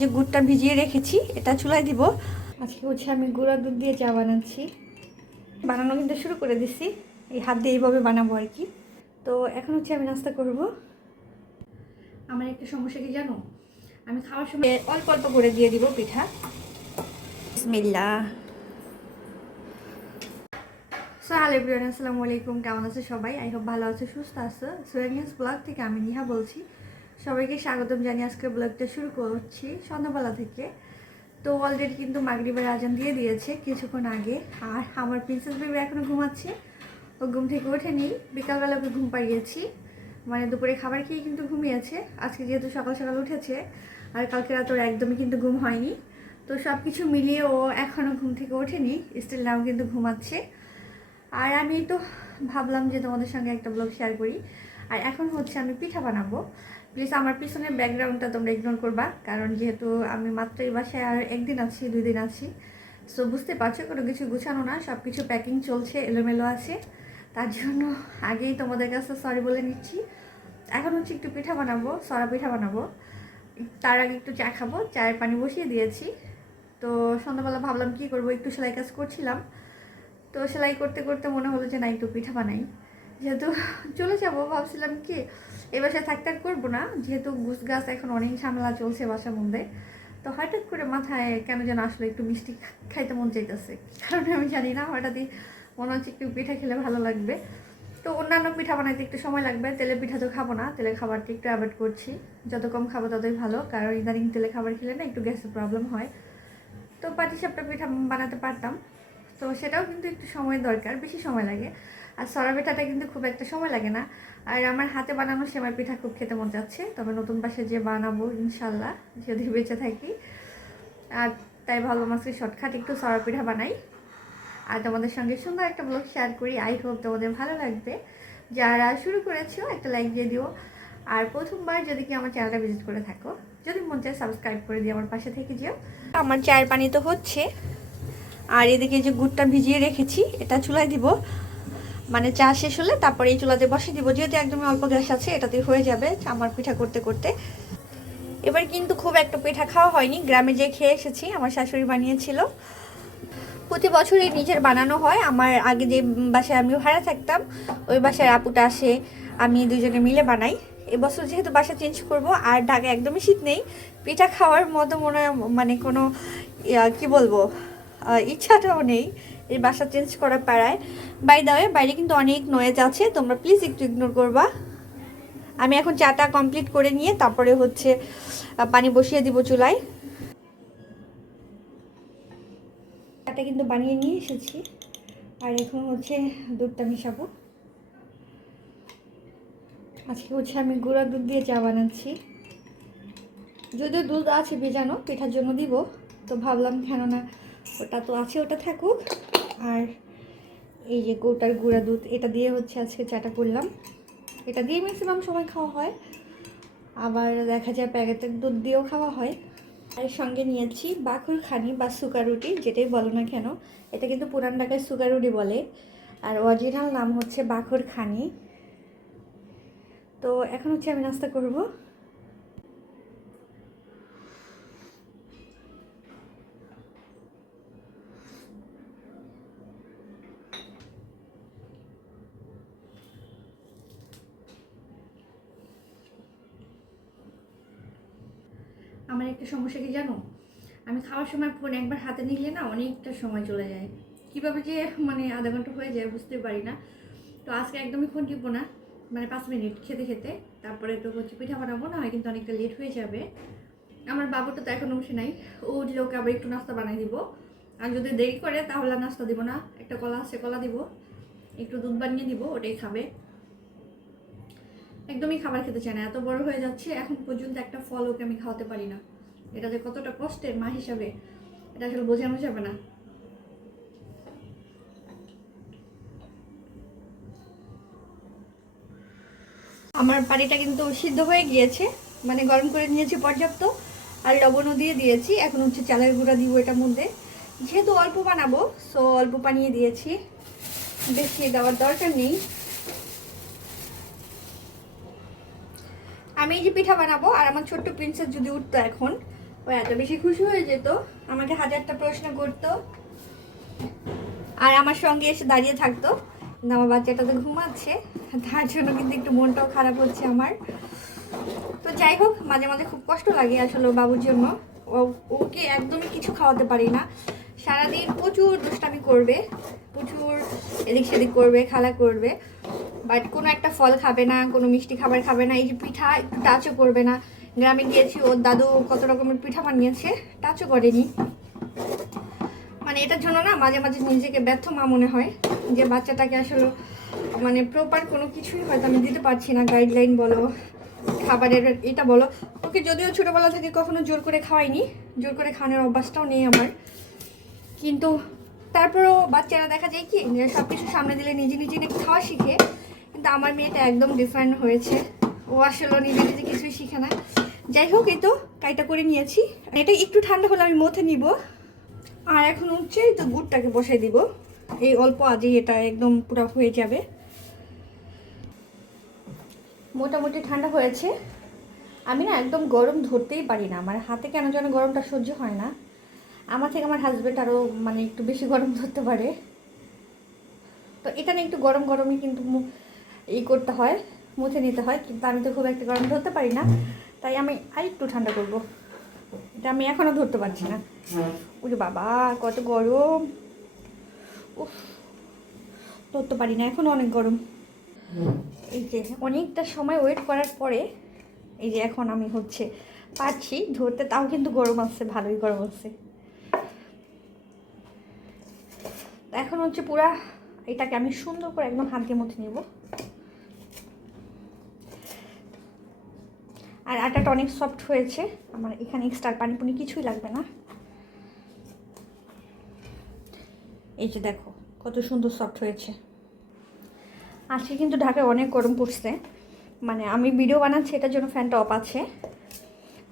যে গুড়টা ভিজিয়ে রেখেছি, এটা চুলায় দিব। আজকে হচ্ছে আমি গুঁড়া দুধ দিয়ে চা বানাচ্ছি। বানানো কিন্তু শুরু করে দিছি। এই হাত দিয়ে এইভাবে বানাবো আর কি। তো এখন হচ্ছে আমি নাস্তা করব। আমার একটা সমস্যা কি জানো? আমি খাওয়ার সময় অল্প অল্প করে দিয়ে দিব পিঠা। বিসমিল্লা সো হ্যালো আসসালামু আলাইকুম। কেমন আছে সবাই? আই হোপ ভালো আছে, সুস্থ আছে। সোয়ানিয়াস ব্লগ থেকে আমি নিহা বলছি। সবাইকে স্বাগতম জানিয়ে আজকে ব্লগটা শুরু করছি সন্ধ্যাবেলা থেকে। তো অলরেডি কিন্তু মাগরিবের আজান দিয়ে দিয়েছে কিছুক্ষণ আগে। আর আমার প্রিন্সেস বেবি এখনও ঘুমাচ্ছে। ও ঘুম থেকে ওঠেনি, বিকালবেলা ওকে ঘুম পাড়িয়েছি। মানে দুপুরে খাবার খেয়ে কিন্তু ঘুমিয়েছে। আজকে যেহেতু সকাল সকাল উঠেছে, আর কালকে রাত ওর একদমই কিন্তু ঘুম হয়নি। তো সব কিছু মিলিয়ে ও এখনও ঘুম থেকে ওঠেনি স্টিল নাও কিন্তু ঘুমাচ্ছে। আর আমি তো ভাবলাম যে তোমাদের সঙ্গে একটা ব্লগ শেয়ার করি। আর এখন হচ্ছে আমি পিঠা বানাবো। প্লিজ আমার পিছনের ব্যাকগ্রাউন্ডটা তোমরা ইগনোর করবা, কারণ যেহেতু আমি মাত্র এই বাসায় আর একদিন আছি, দুই দিন আছি। সো বুঝতে পারছ, কোনো কিছু গুছানো না সব কিছু প্যাকিং চলছে, এলোমেলো আছে। তার জন্য আগেই তোমাদের কাছে সরি বলে নিচ্ছি। এখন হচ্ছে একটু পিঠা বানাবো, সরা পিঠা বানাবো। তার আগে একটু চা খাব, চায়ের পানি বসিয়ে দিয়েছি। তো সন্ধ্যাবেলা ভাবলাম কি করব, একটু সেলাই কাজ করছিলাম। তো সেলাই করতে করতে মনে হলো যে না, একটু পিঠা বানাই। যেহেতু চলে যাব, ভাবছিলাম কি এ বাসায় থাকতে আর করব না। যেহেতু গুছ গাছ এখন অনেক ঝামেলা চলছে বাসার মধ্যে। তো হঠাৎ করে মাথায় কেন যেন আসলে একটু মিষ্টি খাইতে মন চাইতেছে। কারণ আমি জানি না হঠাৎই মনে হচ্ছে একটু পিঠা খেলে ভালো লাগবে। তো অন্যান্য পিঠা বানাইতে একটু সময় লাগবে তেলের পিঠা তো খাব না। তেলের খাবারটা একটু অ্যাভয়েড করছি। যত কম খাব ততই ভালো, কারণ ইদানিং তেলে খাবার খেলে না একটু গ্যাসের প্রবলেম হয়। তো পাটিসাপটা পিঠা বানাতে পারতাম। তো সেটাও কিন্তু একটু সময় দরকার, বেশি সময় লাগে। আর সরা পিঠাটা কিন্তু খুব একটা সময় লাগে না। আর আমার হাতে বানানো সেমাই পিঠা খুব খেতে মন যাচ্ছে, তবে নতুন পাশে যে বানাবো ইনশাল্লাহ, যদি বেঁচে থাকি। আর তাই ভালো মাছকে শর্টকাট, একটু সরা পিঠা বানাই। আর তোমাদের সঙ্গে সুন্দর একটা ব্লগ শেয়ার করি। আই হোপ তোমাদের ভালো লাগবে। যারা শুরু করেছ, একটা লাইক দিয়ে দিও। আর প্রথমবার যদি কি আমার চ্যানেলটা ভিজিট করে থাকো, যদি মন চায় সাবস্ক্রাইব করে দিও আমার পাশে থেকে যেও। আমার চায়ের পানি তো হচ্ছে। আর এদিকে যে গুড়টা ভিজিয়ে রেখেছি, এটা চুলায় দিব। মানে চা শেষ হলে তারপরে এই চুলাতে বসিয়ে দিব। যেহেতু একদমই অল্প গ্যাস আছে এটাতে হয়ে যাবে আমার পিঠা করতে করতে। এবার কিন্তু খুব একটা পিঠা খাওয়া হয়নি। গ্রামে যে খেয়ে এসেছি, আমার শাশুড়ি বানিয়েছিল। প্রতি বছরই নিজের বানানো হয়। আমার আগে যে বাসায় আমি ভাড়া থাকতাম, ওই বাসায় আপুটা আসে, আমি দুজনে মিলে বানাই। এবছর যেহেতু বাসা চেঞ্জ করব, আর ঢাকা একদমই শীত নেই, পিঠা খাওয়ার মতো মনে মানে কোনো কি বলব ইচ্ছাটাও নেই। এই বাসা চেঞ্জ করার পাড়ায়। বাই দাওয়ে বাইরে কিন্তু অনেক নয়েজ আছে, তোমরা প্লিজ একটু ইগনোর করবা। আমি এখন চাটা কমপ্লিট করে নিয়ে তারপরে হচ্ছে পানি বসিয়ে দিব চুলায়। চাটা কিন্তু বানিয়ে নিয়ে এসেছি। আর এখন হচ্ছে দুধটা মিশাবো। আজকে হচ্ছে আমি গুঁড়া দুধ দিয়ে চা বানাচ্ছি। যদিও দুধ আছে ভেজানো, পিঠার জন্য দিব। তো ভাবলাম কেননা ওটা তো আছে, ওটা থাকুক। আর এই যে গোটার গুঁড়া দুধ, এটা দিয়ে হচ্ছে আজকে চাটা করলাম। এটা দিয়ে ম্যাক্সিমাম সময় খাওয়া হয়। আবার দেখা যায় প্যাকেটের দুধ দিয়েও খাওয়া হয়। আর সঙ্গে নিয়েছি বাখুর খানি বা সুগার রুটি, যেটাই বলো না কেন। এটা কিন্তু পুরান ঢাকায় সুগার রুটি বলে। আর অরিজিনাল নাম হচ্ছে বাখর খানি। তো এখন হচ্ছে আমি নাস্তা করব আমার একটা সমস্যা কি জানো? আমি খাওয়ার সময় ফোন একবার হাতে নিলে না অনেকটা সময় চলে যায়। কীভাবে যে মানে আধা ঘণ্টা হয়ে যায় বুঝতে পারি না। তো আজকে একদমই ফোন টিপবো না। মানে পাঁচ মিনিট খেতে খেতে। তারপরে তো হচ্ছে পিঠা বানাবো না হয় কিন্তু অনেকটা লেট হয়ে যাবে। আমার বাবুটা তো এখনও উঠে নাই। ও উঠলে ওকে আবার একটু নাস্তা বানিয়ে দিব। আর যদি দেরি করে তাহলে নাস্তা দিব না। একটা কলা আছে, কলা দিব। একটু দুধ বানিয়ে দিব, ওটাই খাবে। একদমই খাবার খেতে চায় না। এত বড় হয়ে যাচ্ছে, এখন পর্যন্ত একটা ফল ওকে আমি খাওয়াতে পারি না। এটা যে কতটা কষ্টের মা হিসাবে, এটা আসলে বোঝানো যাবে না। আমার পানিটা কিন্তু সিদ্ধ হয়ে গিয়েছে মানে গরম করে নিয়েছি পর্যাপ্ত, আর লবণও দিয়ে দিয়েছি। এখন হচ্ছে চালের গুঁড়া দিব এটার মধ্যে। যেহেতু অল্প বানাবো সো অল্প বানিয়ে দিয়েছি। বেশি দেওয়ার দরকার নেই। আমি এই যে পিঠা বানাবো, আর আমার ছোট্ট প্রিন্সেস যদি উঠতো এখন ও এত বেশি খুশি হয়ে যেত, আমাকে হাজারটা প্রশ্ন করতো। আর আমার সঙ্গে এসে দাঁড়িয়ে থাকতো, কিন্তু আমার বাচ্চাটা তো ঘুমাচ্ছে, তার জন্য কিন্তু একটু মনটাও খারাপ হচ্ছে আমার। তো যাই হোক, মাঝে মাঝে খুব কষ্ট লাগে আসলে ওর বাবুর জন্য। ও, ওকে একদমই কিছু খাওয়াতে পারি না। সারাদিন প্রচুর দুষ্টামি করবে, প্রচুর এদিক সেদিক করবে, খেলা করবে বাট কোনো একটা ফল খাবে না, কোনো মিষ্টি খাবার খাবে না, এই যে পিঠা একটু টাচও করবে না। গ্রামে গিয়েছি, ওর দাদু কত রকমের পিঠা বানিয়েছে, টাচও করেনি। মানে এটার জন্য না মাঝে মাঝে নিজেকে ব্যর্থ মা মনে হয়, যে বাচ্চাটাকে আসলে মানে প্রপার কোনো কিছুই হয়তো আমি দিতে পারছি না গাইডলাইন বলো, খাবারের এটা বলো। ওকে যদিও ছোটোবেলা থেকে কখনো জোর করে খাওয়াইনি, জোর করে খাওয়ানোর অভ্যাসটাও নেই আমার। কিন্তু তারপরেও বাচ্চারা দেখা যায় কি, যে সব কিছু সামনে দিলে নিজে নিজে নাকি খাওয়া শিখে, কিন্তু আমার মেয়েটা একদম ডিফারেন্ট হয়েছে। ও আসলে নিজে নিজে কিছুই শিখে না। যাই হোক এই তো কাইটা করে নিয়েছি। এটা একটু ঠান্ডা হলে আমি মথে নিব। আর এখন হচ্ছে তো গুড়টাকে বসাই দিব। এই অল্প আজই এটা একদম পুরো হয়ে যাবে। মোটামুটি ঠান্ডা হয়েছে। আমি না একদম গরম ধরতেই পারি না। আমার হাতে কেন যেন গরমটা সহ্য হয় না। আমার থেকে আমার হাজব্যান্ড আরও মানে একটু বেশি গরম ধরতে পারে। তো এটা না একটু গরম গরমই কিন্তু ই করতে হয় মুছে নিতে হয়। কিন্তু আমি তো খুব একটা গরম ধরতে পারি না। তাই আমি আর একটু ঠান্ডা করব। এটা আমি এখনও ধরতে পারছি না। ওরে বাবা, কত গরম। ধরতে পারি না এখনও অনেক গরম। এই যে অনেকটা সময় ওয়েট করার পরে, এই যে এখন আমি হচ্ছে পারছি ধরতে, তাও কিন্তু গরম আসছে ভালোই গরম আসছে এখন হচ্ছে পুরা এটাকে আমি সুন্দর করে একদম হাত দিয়ে মধ্যে নেব। আর আটাটা অনেক সফট হয়েছে। আমার এখানে এক্সট্রা পানি পুনি কিছুই লাগবে না। এই যে দেখো, কত সুন্দর সফট হয়েছে। আজকে কিন্তু ঢাকায় অনেক গরম পড়ছে। মানে আমি ভিডিও বানাচ্ছি, এটার জন্য ফ্যানটা অফ আছে।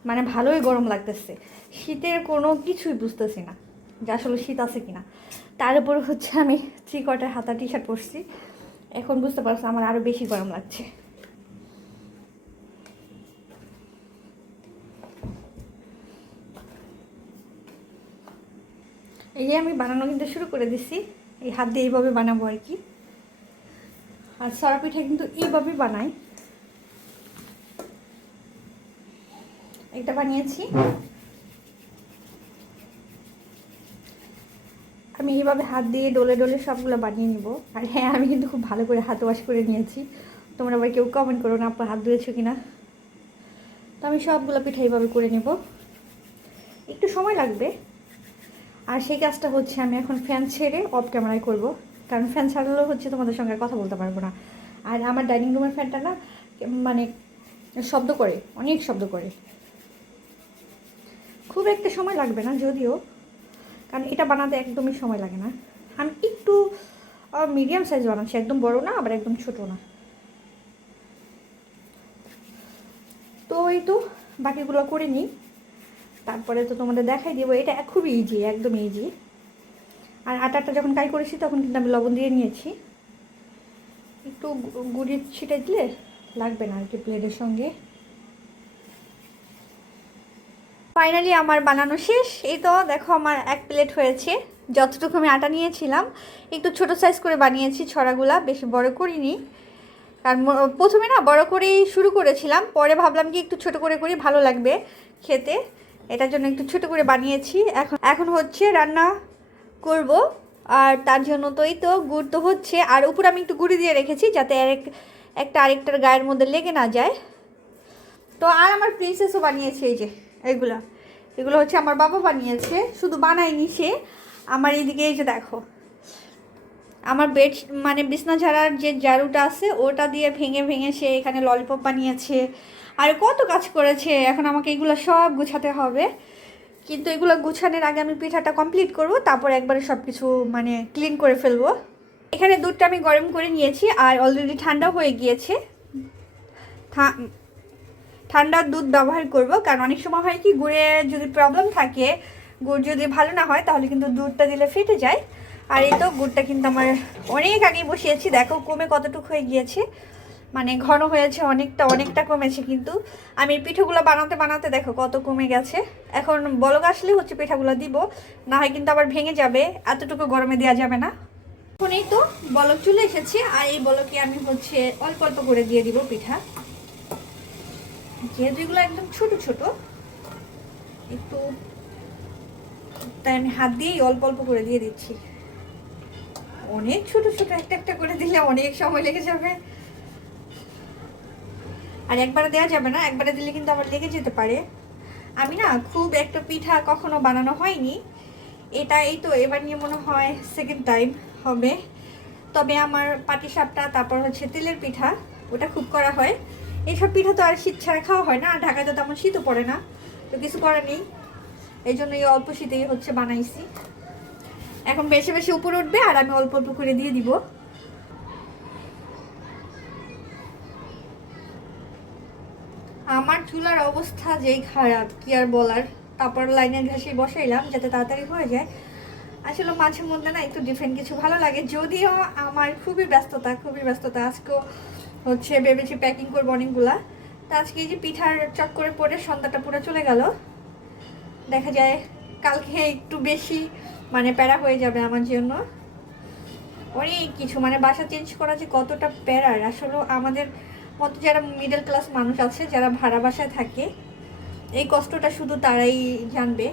মানে ভালোই গরম লাগতেছে। শীতের কোনো কিছুই বুঝতেছি না যে আসলে শীত আছে কিনা। তার উপর হচ্ছে আমি থ্রি কোয়ার্টার হাতা টি শার্ট পরছি। এখন বুঝতে পারছি আমার আরও বেশি গরম লাগছে। এই যে আমি বানানো কিন্তু শুরু করে দিছি। এই হাত দিয়ে এইভাবে বানাবো আর কি। আর সরা পিঠা কিন্তু এইভাবেই বানাই। একটা বানিয়েছি। আমি এইভাবে হাত দিয়ে ডোলে ডলে সবগুলো বানিয়ে নিব। আর হ্যাঁ আমি কিন্তু খুব ভালো করে হাত ওয়াশ করে নিয়েছি। তোমরা আবার কেউ কমেন্ট করো না, আপনার হাত ধুয়েছো কি না তো আমি সবগুলো পিঠা এইভাবে করে নেব। একটু সময় লাগবে। আর সেই কাজটা হচ্ছে, আমি এখন ফ্যান ছেড়ে অফ ক্যামেরায় করব। কারণ ফ্যান ছাড়লেও হচ্ছে তোমাদের সঙ্গে কথা বলতে পারব না। আর আমার ডাইনিং রুমের ফ্যানটা না মানে শব্দ করে, অনেক শব্দ করে। খুব একটা সময় লাগবে না যদিও, কারণ এটা বানাতে একদমই সময় লাগে না। আমি একটু মিডিয়াম সাইজ বানাচ্ছি, একদম বড় না, আবার একদম ছোট না। তো এই তো, বাকিগুলো করে নিই। তারপরে তো তোমাদের দেখাই দিব, এটা খুবই ইজি একদম ইজি আর আটাটা যখন কাই করেছি, তখন কিন্তু আমি লবণ দিয়ে নিয়েছি। একটু গু- গুড়ি ছিটে দিলে লাগবে না আর কি প্লেটের সঙ্গে। ফাইনালি আমার বানানো শেষ। এই তো দেখো আমার এক প্লেট হয়েছে। যতটুকু আমি আটা নিয়েছিলাম, একটু ছোট সাইজ করে বানিয়েছি ছড়াগুলা, বেশি বড় করিনি। কারণ প্রথমে না বড় করেই শুরু করেছিলাম, পরে ভাবলাম কি একটু ছোট করে করি, ভালো লাগবে খেতে। এটার জন্য একটু ছোট করে বানিয়েছি। এখন এখন হচ্ছে রান্না করব। আর তার জন্য তো এই তো গুড় তো হচ্ছে। আর উপরে আমি একটু গুঁড়ি দিয়ে রেখেছি যাতে আরেক, একটা আরেকটার গায়ের মধ্যে লেগে না যায়। তো আর আমার প্রিন্সেসও বানিয়েছে এই যে, এগুলো। এগুলো হচ্ছে আমার বাবা বানিয়েছে। শুধু বানায়নি সে। আমার এইদিকে এই যে দেখো। আমার বেড মানে বিছনা ঝাড়ার যে ঝাড়ুটা আছে, ওটা দিয়ে ভেঙে ভেঙে সে এখানে ললিপপ বানিয়েছে। আর কত কাজ করেছে? এখন আমাকে এগুলো সব গুছাতে হবে। কিন্তু এগুলো গুছানোর আগে আমি পিঠাটা কমপ্লিট করব, তারপর একবারে সব কিছু মানে ক্লিন করে ফেলব। এখানে দুধটা আমি গরম করে নিয়েছি, আর অলরেডি ঠান্ডা হয়ে গিয়েছে। ঠান্ডা দুধ ব্যবহার করব, কারণ অনেক সময় হয় কি, গুড়ে যদি প্রবলেম থাকে, গুড় যদি ভালো না হয়, তাহলে কিন্তু দুধটা দিলে ফেটে যায়। আর এই তো গুড়টা কিন্তু আমার অনেক আগেই বসিয়েছি, দেখো কমে কতটুকু হয়ে গিয়েছে। মানে ঘন হয়েছে, অনেকটা অনেকটা কমেছে কিন্তু। আমি পিঠাগুলো বানাতে বানাতে দেখো কত কমে গেছে। এখন বলক আসলে হচ্ছে পিঠাগুলো দিব, না হয় কিন্তু আবার ভেঙে যাবে, এতটুকু গরমে দেওয়া যাবে না। এখন এই তো বলক চলে এসেছে, আর এই বলকে আমি হচ্ছে অল্প অল্প করে দিয়ে দিব পিঠা। যেহেতু এগুলো একদম ছোট ছোট, একটু তাই আমি হাত দিয়েই অল্প অল্প করে দিয়ে দিচ্ছি। অনেক ছোট ছোট, একটা একটা করে দিলে অনেক সময় লেগে যাবে। আর একবারে দেওয়া যাবে না, একবারে দিলে কিন্তু আবার লেগে যেতে পারে। আমি না খুব একটা পিঠা কখনো বানানো হয়নি। এটা এই তো এবার নিয়ে মনে হয় সেকেন্ড টাইম হবে। তবে আমার পাটি সাপটা, তারপর হচ্ছে তেলের পিঠা, ওটা খুব করা হয়। এইসব পিঠা তো আর শীত ছাড়া খাওয়া হয় না, আর ঢাকায় তো তেমন শীতও পড়ে না। তো কিছু করার নেই। এই জন্য এই অল্প শীতেই হচ্ছে বানাইছি। এখন বেশি বেশি উপরে উঠবে আর আমি অল্প অল্প করে দিয়ে দিব। আমার চুলার অবস্থা যেই খারাপ, কি আর বলার? তারপর লাইনের ঘাসে বসাইলাম, যাতে তাড়াতাড়ি হয়ে যায়। আসলে মাঝে মধ্যে না একটু ডিফারেন্ট কিছু ভালো লাগে। যদিও আমার খুবই ব্যস্ততা খুবই ব্যস্ততা। আজকেও হচ্ছে ভেবেছি প্যাকিং করব অনেকগুলা। তো আজকে এই যে পিঠার চক করে পরে সন্ধ্যাটা পুরো চলে গেল। দেখা যায় কালকে একটু বেশি মানে প্যারা হয়ে যাবে আমার জন্য। অনেক কিছু মানে বাসা চেঞ্জ করা যে কতটা প্যারার। আসলে আমাদের মতো যারা মিডল ক্লাস মানুষ আছে, যারা ভাড়া বাসায় থাকে, এই কষ্টটা শুধু তারাই জানবে।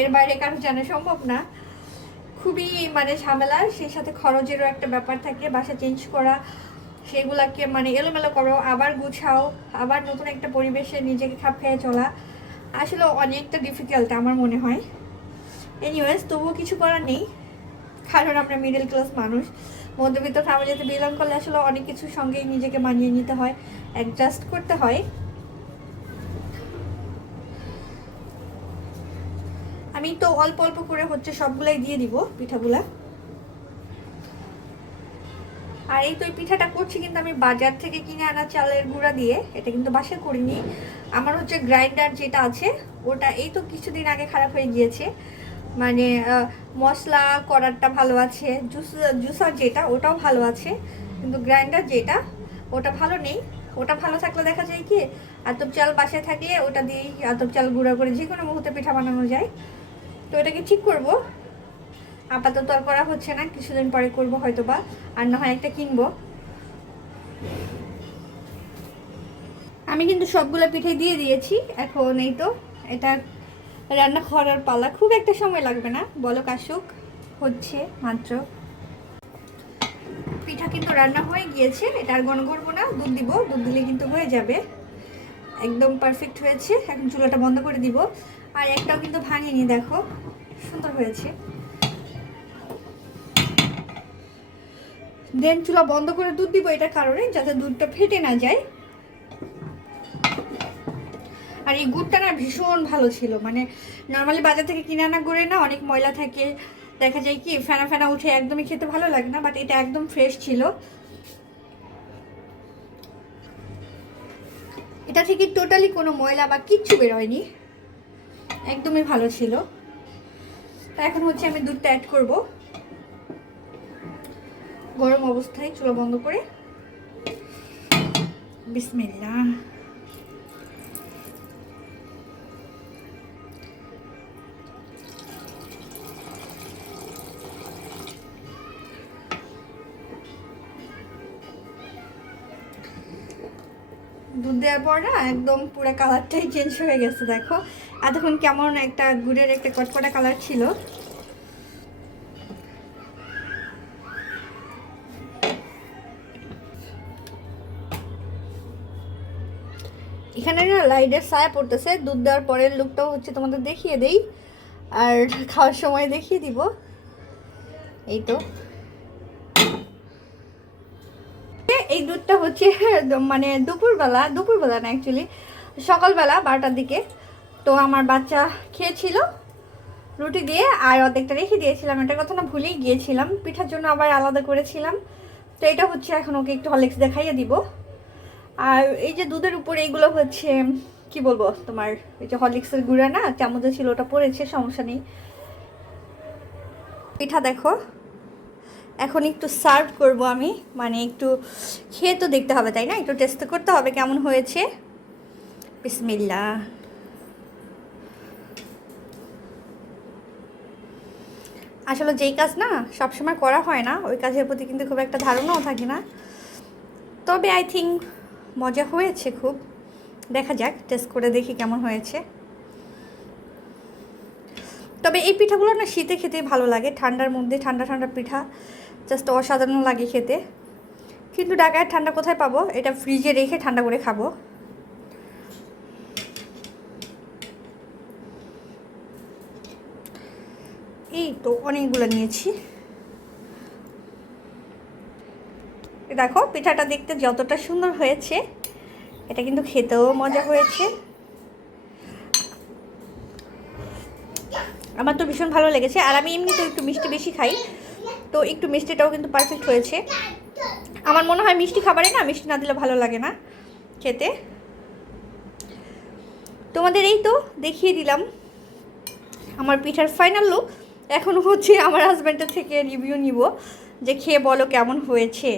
এর বাইরে কারও জানা সম্ভব না। খুবই মানে ঝামেলার সেই সাথে খরচেরও একটা ব্যাপার থাকে, বাসা চেঞ্জ করা, সেগুলাকে মানে এলোমেলো করো, আবার গুছাও, আবার নতুন একটা পরিবেশে নিজেকে খাপ খেয়ে চলা, আসলে অনেকটা ডিফিকাল্ট আমার মনে হয়। এনিওয়েজ তবুও কিছু করার নেই, কারণ আমরা মিডল ক্লাস মানুষ। মধ্যবিত্ত ফ্যামিলিতে বিলং করলে আসলে অনেক কিছুর সঙ্গেই নিজেকে মানিয়ে নিতে হয় অ্যাডজাস্ট করতে হয়। আমি তো অল্প অল্প করে হচ্ছে সবগুলাই দিয়ে দিব পিঠাগুলা। আর এই তো এই পিঠাটা করছি কিন্তু আমি বাজার থেকে কিনে আনা চালের গুঁড়া দিয়ে, এটা কিন্তু বাসায় করিনি। আমার হচ্ছে গ্রাইন্ডার যেটা আছে, ওটা এই তো কিছুদিন আগে খারাপ হয়ে গিয়েছে। মানে মশলা করারটা ভালো আছে, জুস, জুসার যেটা, ওটাও ভালো আছে, কিন্তু গ্রাইন্ডার যেটা, ওটা ভালো নেই। ওটা ভালো থাকলে দেখা যায় কি, আতপ চাল বাসায় থাকলে ওটা দিয়েই আতপ চাল গুঁড়া করে যে কোনো মুহূর্তে পিঠা বানানো যায়। তো এটাকে ঠিক করব। আপাতত আর করা হচ্ছে না, কিছুদিন পরে করব হয়তো বা আর না হয় একটা কিনবো। আমি কিন্তু সবগুলো পিঠে দিয়ে দিয়েছি, এখন এই তো, এটা রান্না করার পালা। খুব একটা সময় লাগবে না। বলো, কাশুক, হচ্ছে মাত্র। পিঠা কিন্তু রান্না হয়ে গিয়েছে। এটা আর গণ করব না। দুধ দিব। দুধ দিলে কিন্তু হয়ে যাবে। একদম পারফেক্ট হয়েছে। এখন চুলাটা বন্ধ করে দিব। আর একটাও কিন্তু ভাঙিনি, দেখো। সুন্দর হয়েছে। দেন চুলা বন্ধ করে দুধ দিব এটার কারণে, যাতে দুধটা ফেটে না যায়। আর এই গুড়টা না ভীষণ ভালো ছিল। মানে নর্মালি বাজার থেকে কিনে আনা গুড়ে না অনেক ময়লা থাকে। দেখা যায় কি ফেনা ফেনা উঠে একদমই খেতে ভালো লাগে না বাট এটা একদম ফ্রেশ ছিল। এটা থেকে টোটালি কোনো ময়লা বা কিচ্ছু বেরোয়নি একদমই ভালো ছিল। তা এখন হচ্ছে আমি দুধটা অ্যাড করব। গরম অবস্থায় চুলা বন্ধ করে। বিসমিল্লাহ। দেওয়ার পর না একদম পুরো কালারটাই চেঞ্জ হয়ে গেছে, দেখো। এতক্ষণ কেমন একটা গুড়ের একটা কটকটা কালার ছিল। এখানে না লাইটের ছায়া পড়তেছে, দুধ দেওয়ার পরের লুকটাও হচ্ছে তোমাদের দেখিয়ে দেই। আর খাওয়ার সময় দেখিয়ে দিব। এই তো। দুধটা হচ্ছে মানে দুপুরবেলা দুপুরবেলা না অ্যাকচুয়ালি সকালবেলা বারোটার দিকে। তো আমার বাচ্চা খেয়েছিল রুটি দিয়ে, আর অর্ধেকটা রেখে দিয়েছিলাম। এটা কথা না ভুলেই গিয়েছিলাম। পিঠার জন্য আবার আলাদা করেছিলাম। তো এটা হচ্ছে এখন ওকে একটু হলিক্স দেখাইয়ে দিব। আর এই যে দুধের উপরে এইগুলো হচ্ছে, কি বলব তোমার, এই যে হরলিক্সের গুঁড়া না, চামচে ছিল, ওটা পড়েছে, সমস্যা নেই। পিঠা দেখো। এখন একটু সার্ভ করব আমি। মানে একটু খেয়ে তো দেখতে হবে, তাই না? একটু টেস্ট করতে হবে কেমন হয়েছে। বিসমিল্লা আসলে যেই কাজ না, সবসময় করা হয় না, ওই কাজের প্রতি কিন্তু খুব একটা ধারণাও থাকে না। তবে আই থিঙ্ক মজা হয়েছে খুব। দেখা যাক টেস্ট করে দেখি কেমন হয়েছে। তবে এই পিঠাগুলো না শীতে খেতে ভালো লাগে, ঠান্ডার মধ্যে ঠান্ডা ঠান্ডা পিঠা জাস্ট অসাধারণ লাগে খেতে। কিন্তু ঢাকায় ঠান্ডা কোথায় পাবো? এটা ফ্রিজে রেখে ঠান্ডা করে খাব। এই তো অনেকগুলো নিয়েছি। দেখো, পিঠাটা দেখতে যতটা সুন্দর হয়েছে, এটা কিন্তু খেতেও মজা হয়েছে। আমার তো ভীষণ ভালো লেগেছে, আর আমি এমনি তো একটু মিষ্টি বেশি খাই। তো একটু মিষ্টিটাও কিন্তু পারফেক্ট হয়েছে। আমার মনে হয় মিষ্টি খাবারে না, মিষ্টি না দিলে ভালো লাগে না খেতে। তোমাদের এই তো দেখিয়ে দিলাম আমার পিঠার ফাইনাল লুক এখন হচ্ছে আমার হাজব্যান্ডের থেকে রিভিউ নিব যে খেয়ে বলো কেমন হয়েছে।